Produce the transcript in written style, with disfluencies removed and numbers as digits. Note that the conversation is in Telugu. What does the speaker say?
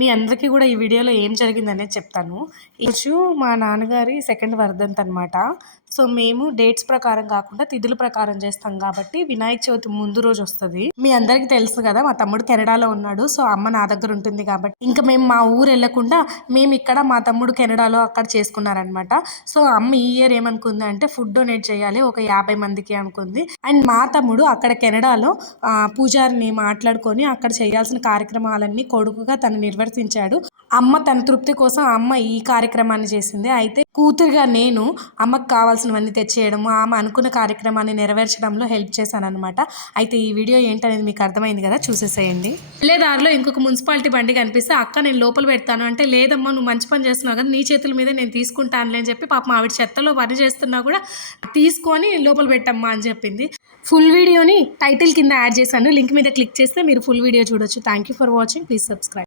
మీ అందరికీ కూడా ఈ వీడియోలో ఏం జరిగిందనేది చెప్తాను. ఈరోజు మా నాన్నగారి సెకండ్ వర్ధంతి అనమాట. సో మేము డేట్స్ ప్రకారం కాకుండా తిథుల ప్రకారం చేస్తాం కాబట్టి వినాయక చవితి ముందు రోజు వస్తుంది. మీ అందరికీ తెలుసు కదా, మా తమ్ముడు కెనడాలో ఉన్నాడు. సో అమ్మ నా దగ్గర ఉంటుంది కాబట్టి ఇంకా మేము మా ఊరు వెళ్ళకుండా మేము ఇక్కడ, మా తమ్ముడు కెనడాలో అక్కడ చేసుకున్నారనమాట. సో అమ్మ ఈ ఇయర్ ఏమనుకుంది అంటే ఫుడ్ డొనేట్ చేయాలి ఒక 50 మందికి అనుకుంది. అండ్ మా తమ్ముడు అక్కడ కెనడాలో పూజారిని మాట్లాడుకొని అక్కడ చేయాల్సిన కార్యక్రమాలన్నీ కొడుకుగా తను నిర్వర్తించాడు. అమ్మ తన తృప్తి కోసం అమ్మ ఈ కార్యక్రమాన్ని చేసింది. అయితే కూతురుగా నేను అమ్మకు కావాల్సినవన్నీ తెచ్చేయడము, ఆమె అనుకున్న కార్యక్రమాన్ని నెరవేర్చడంలో హెల్ప్ చేశాను అనమాట. అయితే ఈ వీడియో ఏంటనేది మీకు అర్థమైంది కదా, చూసేసేయండి. వెళ్ళే దారిలో ఇంకొక మున్సిపాలిటీ బండి కనిపిస్తే అక్క నేను లోపల పెడతాను అంటే, లేదమ్మా నువ్వు మంచి పని చేస్తున్నావు కదా, నీ చేతుల మీద నేను తీసుకుంటానులే అని చెప్పి పాపం ఆవిడ చెత్తలో పని చేస్తున్నా కూడా తీసుకొని లోపల పెట్టమ్మా అని చెప్పింది. ఫుల్ వీడియోని టైటిల్ కింద యాడ్ చేశాను, లింక్ మీద క్లిక్ చేస్తే మీరు ఫుల్ వీడియో చూడొచ్చు. Thank you for watching. Please subscribe.